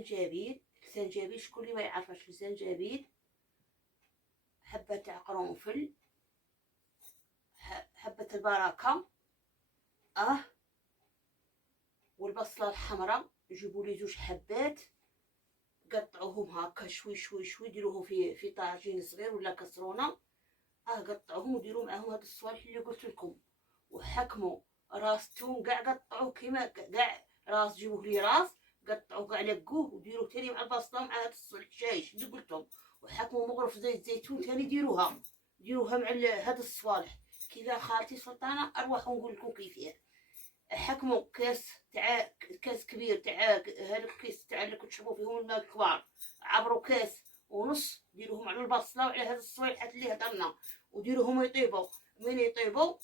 الزنجبيل شكون اللي ما يعرفش الزنجبيل، حبة تاع قرنفل، حبة البركة، والبصلة الحمراء. جيبوا لي 2 حبات، قطعوهم هكا شوي شوي شوي، ديروهم في طاجين صغير ولا كسرونه، قطعوهم وديروا معاهم هاد الصوالح اللي قلت لكم، وحكموا راس توم كاع قطعوه كيما كاع راس، جيبوه لي راس قطعوه كاع لقوه وديروه تاني مع البصله مع هاد الحشايش اللي قلتهم، وحكموا مغرف زيت زيتون تاني ديروها مع هاد الصوالح. كذا خالتي سلطانه اروح ونقول لكم كيفيه. حكموا كاس كبير تاع هذا الكيس تاع اللي كتشربوا فيهم الماء الكبار، عبروا كاس ونص ديروهم على البصله وعلى هاد الصوالحات اللي هضرنا، وديروهم يطيبوا. من يطيبوا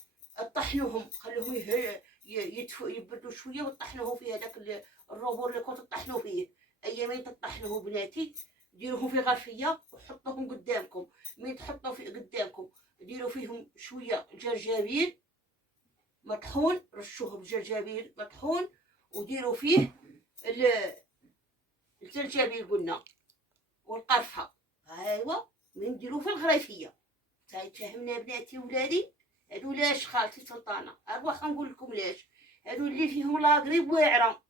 طحنوهم، خلوهم يدفوا يبردوا شويه، وطحنوهم في هذاك الروبور اللي كنت تطحنوا فيه. ايامين تطحنوه بناتي، ديروهم في غرفيه وحطوهم قدامكم. من تحطوا في قدامكم ديروا فيهم شويه جرجابيل مطحون، رشوه بالجرجابيل مطحون، وديروا فيه الجرجابيل قلنا والقرفه. ايوا من نديروه في الغريفيه. فهمنا بناتي ولادي؟ هادو لاش خالتي سلطانه اروح نقول لكم لاش، هادو اللي فيهم لاغريب واعره،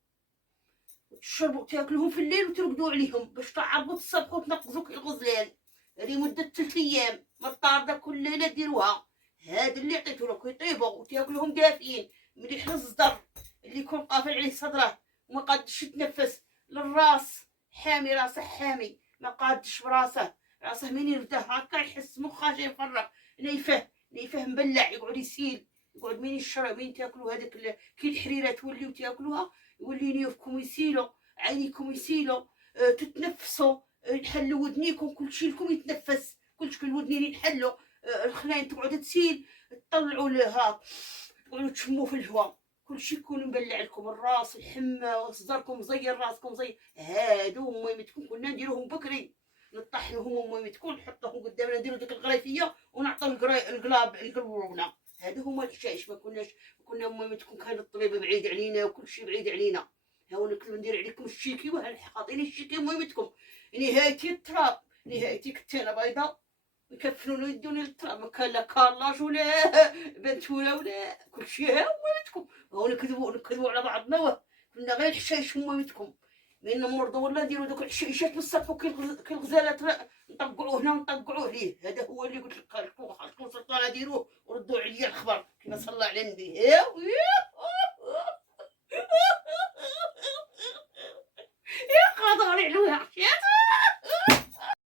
تشربوا تاكلوهم في الليل وترقدوا عليهم باش تعربوا الصبح وتنقزوا كالغزلان لمده 3 ايام مطارده كل ليله ديروها. هاد اللي عطيتو لكم يطيبوا وتاكلوهم دافئين مليح للصدر اللي يكون قافل عليه صدره وما قادش يتنفس، للراس حامي، راسه حامي ما قادش براسه، راسه من يرده هكا يحس مخه جاي يفرغ، نيفه مبلع، يقعد يسيل، يقعد من يشرب من تاكلوا هذاك كي الحريره توليو تاكلوها يولي نيوفكم يسيلوا، عينيكم يسيلوا، تتنفسوا، يحلوا ودنيكم، كل شيء لكم يتنفس، كل الودنين ينحلوا، الخلاين تقعد تسيل، تطلعوا لها تقعدوا تشموا في الهواء، كل شيء يكون مبلع لكم، الراس الحمى وصدركم مزير، راسكم مزير. هادو ميمتكم كنا نديروهم بكري، نطحنوهم ميمتكم نحطوهم قدامنا، نديرو ديك الغريفيه ونعطيو القلوبنا. هادو هما الحشائش. ما كنا ميمتكم كان الطبيب بعيد علينا وكل شيء بعيد علينا. هاو نكتب ندير عليكم الشيكي وهالحقاطيني الشيكي ميمتكم. نهايتي التراب، نهايتي كتانه بيضاء يكفنوني يدوني للتراب، ما كان لا كارلاج ولا بنتوله ولا كل شيء. ها ميمتكم هاو نكذبوا على بعضنا، كنا غير الحشايش ميمتكم. من نمرضوا ولا نديروا دوك الحشيشات بالصفو كي الغزالات نطقعوه هنا ونطقعوه ليه. هذا هو اللي قلت لكم خالتكم سلطانه ديروه وردوا عليا الخبر كما صلى على النبي.